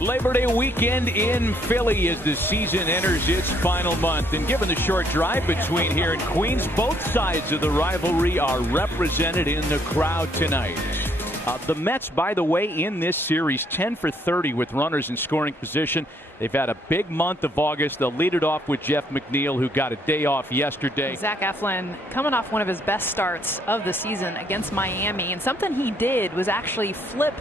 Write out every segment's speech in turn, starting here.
Labor Day weekend in Philly as the season enters its final month. And given the short drive between here and Queens, both sides of the rivalry are represented in the crowd tonight. The Mets, by the way, in this series, 10 for 30 with runners in scoring position. They've had a big month of August. They'll lead it off with Jeff McNeil, who got a day off yesterday. Zach Eflin coming off one of his best starts of the season against Miami. And something he did was actually flip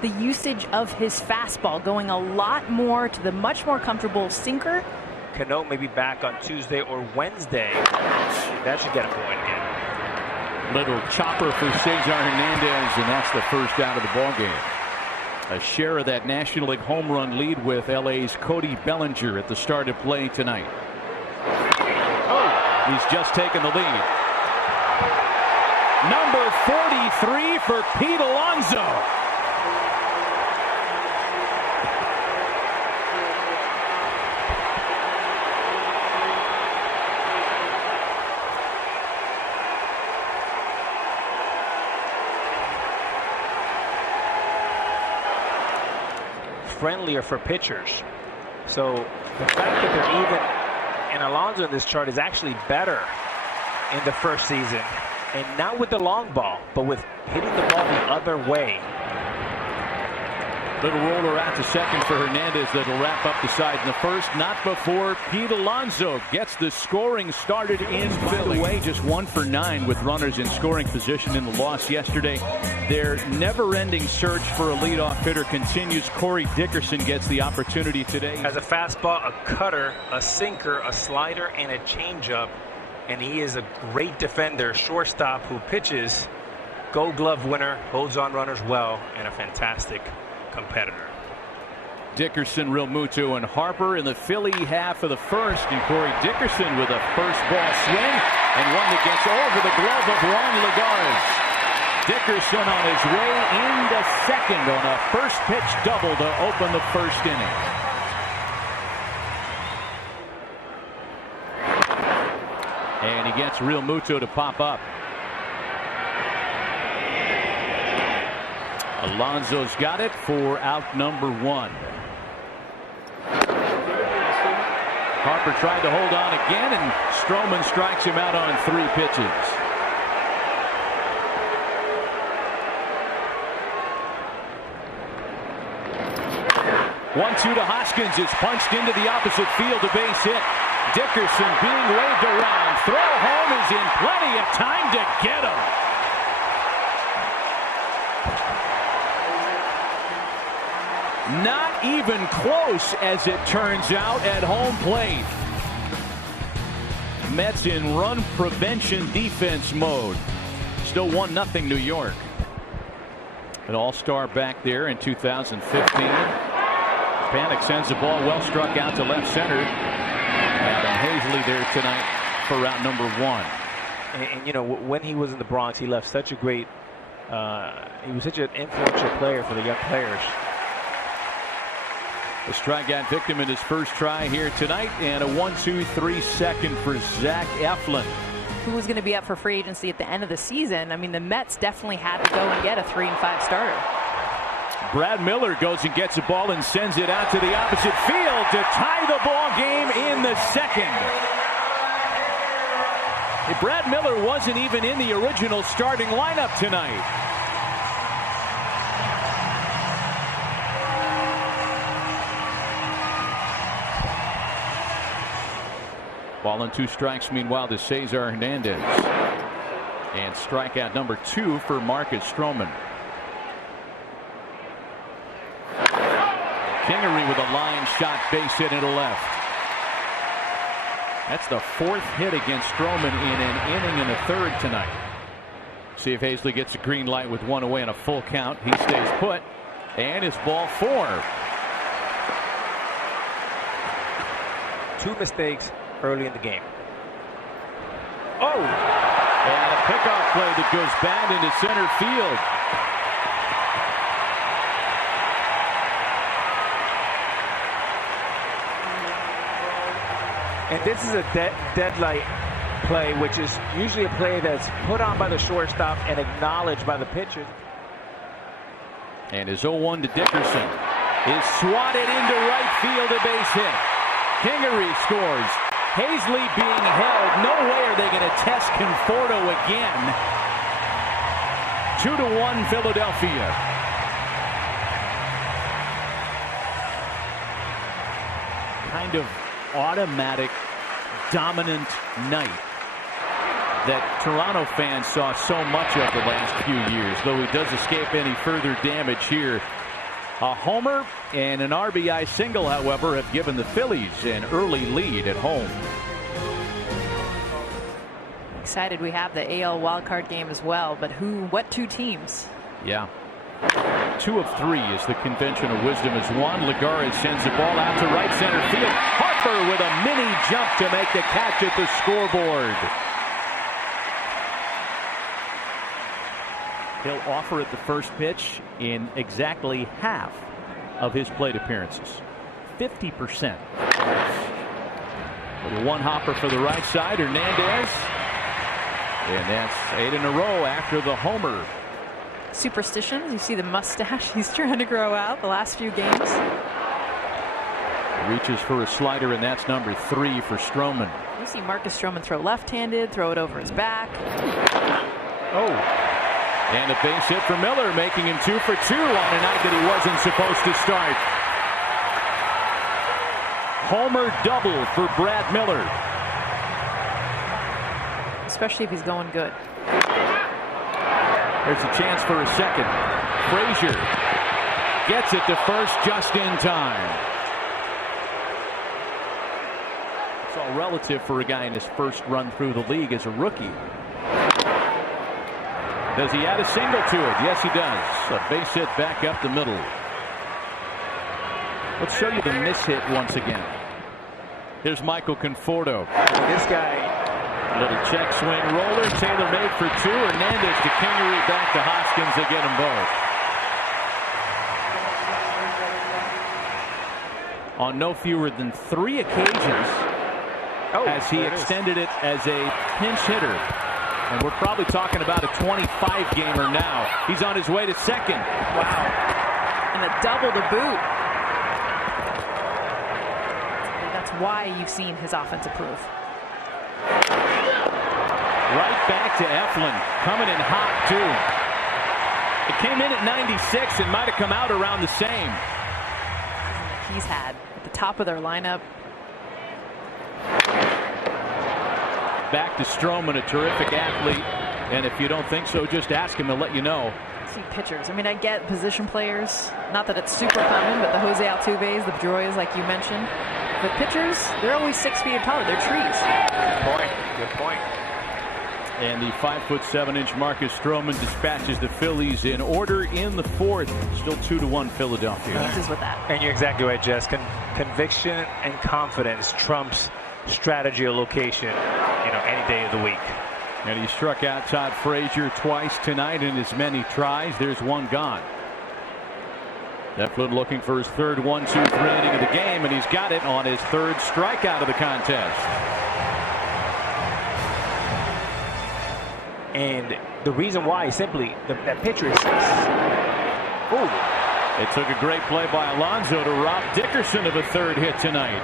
the usage of his fastball, going a lot more to the much more comfortable sinker. Cano may be back on Tuesday or Wednesday. That should get him going again. Little chopper for Cesar Hernandez, and that's the first out of the ballgame. A share of that National League home run lead with LA's Cody Bellinger at the start of play tonight. Oh, he's just taken the lead. Number 43 for Pete Alonso. Friendlier for pitchers. So the fact that they're even, and Alonso in this chart is actually better in the first season, and not with the long ball, but with hitting the ball the other way. Little roller out to second for Hernandez. That'll wrap up the side in the first. Not before Pete Alonso gets the scoring started in Philly. By the way, just 1 for 9 with runners in scoring position in the loss yesterday. Their never-ending search for a leadoff hitter continues. Corey Dickerson gets the opportunity today. Has a fastball, a cutter, a sinker, a slider, and a changeup. And he is a great defender, shortstop who pitches, Gold Glove winner, holds on runners well, and a fantastic competitor. Dickerson, Realmuto, and Harper in the Philly half of the first, and Corey Dickerson with a first ball swing and one that gets over the glove of Juan Lagares. Dickerson on his way into second on a first pitch double to open the first inning. And he gets Realmuto to pop up. Alonso's got it for out number 1. Harper tried to hold on again, and Stroman strikes him out on 3 pitches. One-two to Hoskins. It's punched into the opposite field, a base hit. Dickerson being waved around. Throw home is in plenty of time to get him. Not even close, as it turns out, at home plate. Mets in run prevention defense mode. Still 1-0 New York. An all-star back there in 2015. Panic sends the ball well struck out to left center. Adam Hazley there tonight for route number 1. And you know, when he was in the Bronx, he left such a great, he was such an influential player for the young players. A strikeout victim in his first try here tonight, and a 1-2-3 second for Zach Eflin. Who was going to be up for free agency at the end of the season? I mean, the Mets definitely had to go and get a 3-5 starter. Brad Miller goes and gets the ball and sends it out to the opposite field to tie the ball game in the second. Brad Miller wasn't even in the original starting lineup tonight. Ball and 2 strikes meanwhile to Cesar Hernandez. And strikeout number 2 for Marcus Stroman. Kingery with a line shot base hit into left. That's the 4th hit against Stroman in an inning and a third tonight. See if Hazley gets a green light with 1 away and a full count. He stays put, and it's ball 4. 2 mistakes early in the game. Oh! And a pickoff play that goes bad into center field. And this is a deadlight play, which is usually a play that's put on by the shortstop and acknowledged by the pitcher. And his 0-1 to Dickerson. is swatted into right field, a base hit. Kingery scores. Hazley being held. No way are they going to test Conforto again. 2-1 Philadelphia. Kind of automatic, dominant night that Toronto fans saw so much of the last few years, though he does escape any further damage here. A homer and an RBI single, however, have given the Phillies an early lead at home. Excited we have the AL wildcard game as well, but what two teams? Yeah. 2 of 3 is the conventional wisdom as Juan Lagares sends the ball out to right center field. Harper with a mini jump to make the catch at the scoreboard. He'll offer at the first pitch in exactly half of his plate appearances. 50%. Little one hopper for the right side, Hernandez. And that's 8 in a row after the homer. Superstitions. You see the mustache he's trying to grow out the last few games. Reaches for a slider, and that's number 3 for Stroman. You see Marcus Stroman throw left-handed, throw it over his back. Oh. And a base hit for Miller, making him 2 for 2 on a night that he wasn't supposed to start. Homer double for Brad Miller. Especially if he's going good. There's a chance for a second. Frazier gets it to first just in time. It's all relative for a guy in his first run through the league as a rookie. Does he add a single to it? Yes, he does. A base hit back up the middle. Let's show you the miss hit once again. Here's Michael Conforto. This guy. Little check swing roller. Taylor made for 2. Hernandez to Kingery, back to Hoskins. They get them both. On no fewer than 3 occasions has he extended it as a pinch hitter. And we're probably talking about a 25 gamer now. He's on his way to second. Wow. And a double to boot. That's why you've seen his offense improve. Right back to Eflin, coming in hot too. It came in at 96 and might have come out around the same. He's had at the top of their lineup. Back to Stroman, a terrific athlete, and if you don't think so, just ask him, he'll let you know. See pitchers. I mean, I get position players. Not that it's super common, but the Jose Altuves, the Pedroias, like you mentioned. But pitchers, they're always 6 feet taller. They're trees. Good point. Good point. And the 5'7" Marcus Stroman dispatches the Phillies in order in the 4th. Still 2-1 Philadelphia. Eases with that. And you're exactly right, Jess. Conviction and confidence trumps strategy or location, any day of the week. And he struck out Todd Frazier twice tonight in as many tries. There's 1 gone. Eflin looking for his third 1-2-3 inning of the game, and he's got it on his 3rd strikeout of the contest. And the reason why is simply that pitcher is. Oh, it took a great play by Alonso to rob Dickerson of a 3rd hit tonight.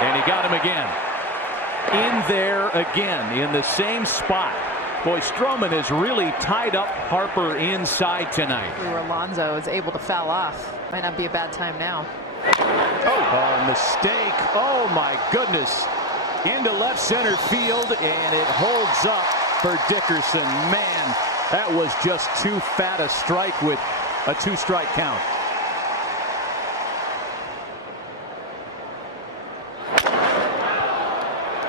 And he got him again. In there again, in the same spot. Boy, Stroman has really tied up Harper inside tonight. Alonso is able to foul off. Might not be a bad time now. Oh, mistake. Oh, my goodness. Into left center field, and it holds up for Dickerson. Man, that was just too fat a strike with a 2-strike count.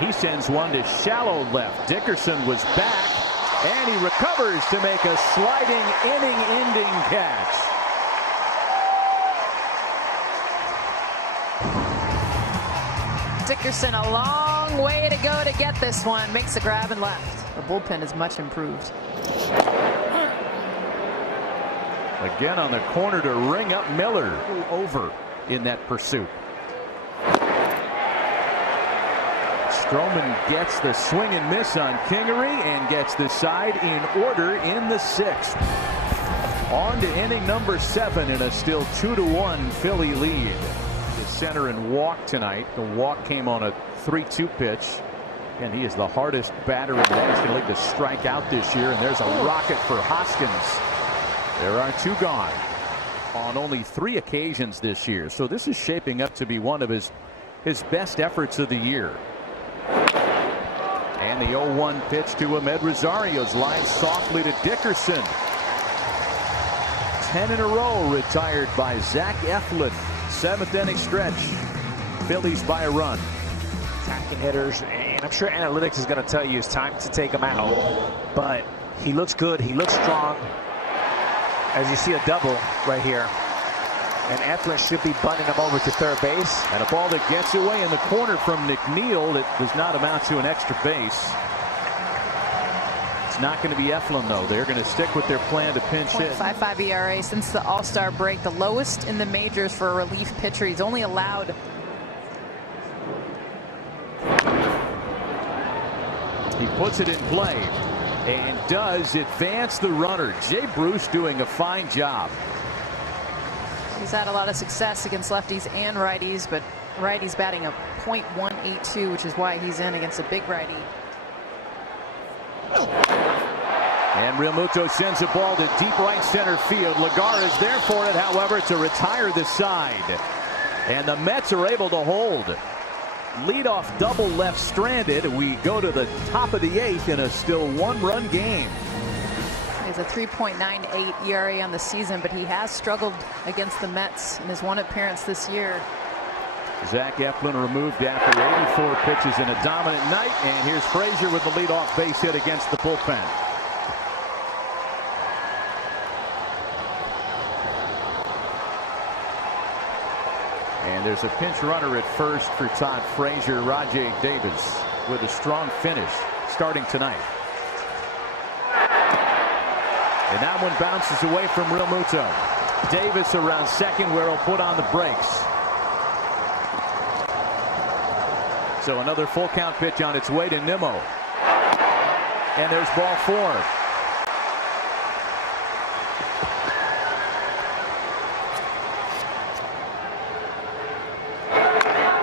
He sends one to shallow left. Dickerson was back, and he recovers to make a sliding inning-ending catch. Dickerson a long way to go to get this one. Makes the grab and left. The bullpen is much improved. Again on the corner to ring up Miller. Over in that pursuit. Stroman gets the swing and miss on Kingery and gets the side in order in the 6th. On to inning number 7 in a still 2-1 Philly lead. The center and walk tonight. The walk came on a 3-2 pitch. And he is the hardest batter in the National League to strike out this year. And there's a rocket for Hoskins. There are 2 gone on only 3 occasions this year. So this is shaping up to be one of his best efforts of the year. And the 0-1 pitch to Ahmed Rosario's line softly to Dickerson. 10 in a row retired by Zach Eflin. 7th inning stretch. Phillies by a run. Attacking hitters, and I'm sure analytics is going to tell you it's time to take him out. But he looks good. He looks strong. As you see a double right here. And Eflin should be bunting him over to third base. And a ball that gets away in the corner from Nick Neal that does not amount to an extra base. It's not going to be Eflin, though. They're going to stick with their plan to pinch hit. 0.55 ERA since the All-Star break, the lowest in the majors for a relief pitcher. He's only allowed. He puts it in play and does advance the runner. Jay Bruce doing a fine job. He's had a lot of success against lefties and righties, but righties batting a .182, which is why he's in against a big righty. And Realmuto sends a ball to deep right center field. Lagar is there for it, however, to retire the side. And the Mets are able to hold. Leadoff double left stranded. We go to the top of the 8th in a still 1-run game. He has a 3.98 ERA on the season, but he has struggled against the Mets in his one appearance this year. Zach Eflin removed after 84 pitches in a dominant night. And here's Frazier with the leadoff base hit against the bullpen. And there's a pinch runner at first for Todd Frazier. Rajay Davis with a strong finish starting tonight. And that one bounces away from Realmuto. Davis around second where he'll put on the brakes. So another full count pitch on its way to Nimmo. And there's ball 4.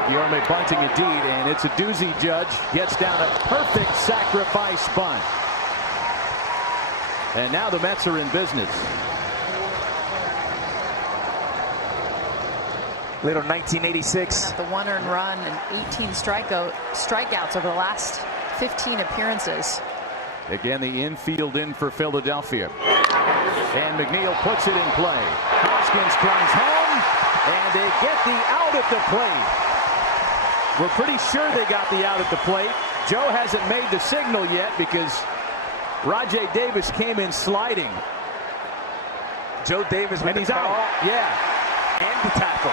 Guillorme bunting indeed, and it's a doozy. Judge gets down a perfect sacrifice bunt. And now the Mets are in business. Little 1986. The 1 earned run and 18 strikeouts over the last 15 appearances. Again, the infield in for Philadelphia. And McNeil puts it in play. Hoskins comes home, and they get the out at the plate. We're pretty sure they got the out at the plate. Joe hasn't made the signal yet because Rajay Davis came in sliding. Joe Davis, and he's out. Yeah. And the tackle.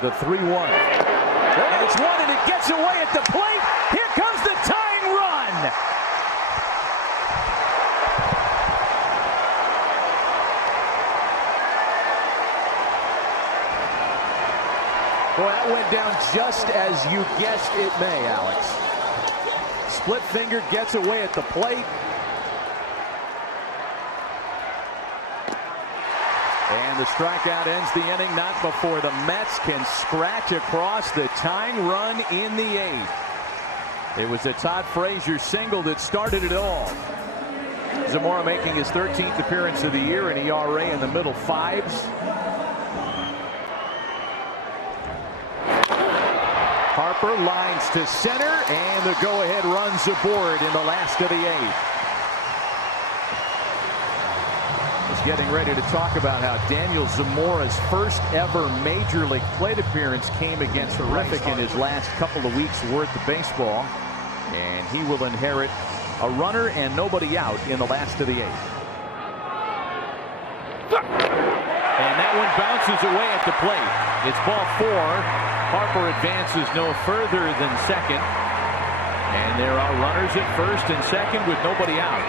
The 3-1. And it's one, and it gets away at the plate. Here comes the tying run. Boy, that went down just as you guessed it may, Alex. Split finger gets away at the plate. And the strikeout ends the inning, not before the Mets can scratch across the tying run in the 8th. It was a Todd Frazier single that started it all. Zamora making his 13th appearance of the year, an ERA in the middle 5s. Harper lines to center, and the go-ahead runs aboard in the last of the 8th. Getting ready to talk about how Daniel Zamora's first ever major league plate appearance came against terrific in his last couple of weeks worth of baseball, and he will inherit a runner and nobody out in the last of the 8th. And that one bounces away at the plate. It's ball 4. Harper advances no further than second. And there are runners at first and second with nobody out.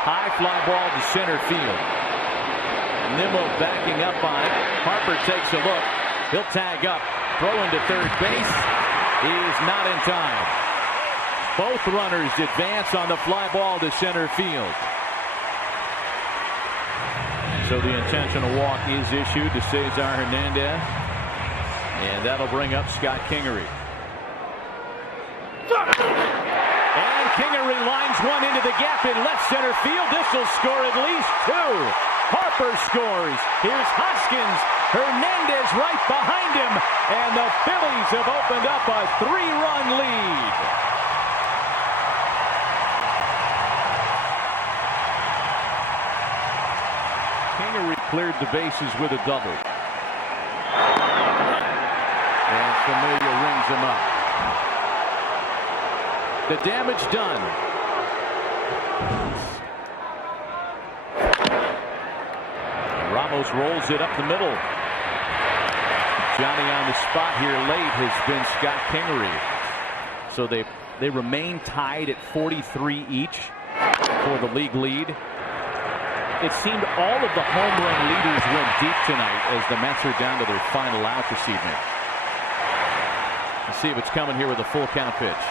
High fly ball to center field. Nimmo backing up on it. Harper takes a look. He'll tag up. Throw into third base. He is not in time. Both runners advance on the fly ball to center field. So the intentional walk is issued to Cesar Hernandez. And that'll bring up Scott Kingery. And Kingery lines one into the gap in left center field. This will score at least two. Harper scores. Here's Hoskins. Hernandez right behind him. And the Phillies have opened up a 3-run lead. Kingery cleared the bases with a double. And Familia rings him up. The damage done. Ramos rolls it up the middle. Johnny on the spot here late has been Scott Kingery. So they remain tied at 43 each for the league lead. It seemed all of the home run leaders went deep tonight as the Mets are down to their final out this evening. Let's see if it's coming here with a full count pitch.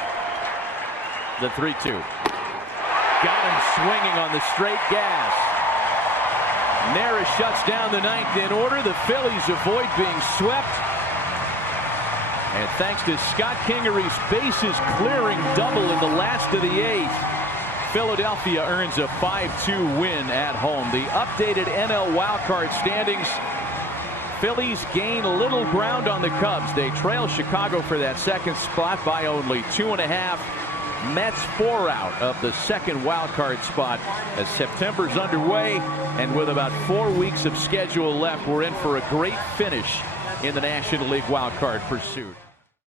The 3-2. Got him swinging on the straight gas. Nera shuts down the ninth in order. The Phillies avoid being swept. And thanks to Scott Kingery's bases clearing double in the last of the eighth, Philadelphia earns a 5-2 win at home. The updated NL wildcard standings. Phillies gain little ground on the Cubs. They trail Chicago for that second spot by only 2.5. Mets 4 out of the second wild card spot as September's underway, and with about 4 weeks of schedule left, we're in for a great finish in the National League wild card pursuit.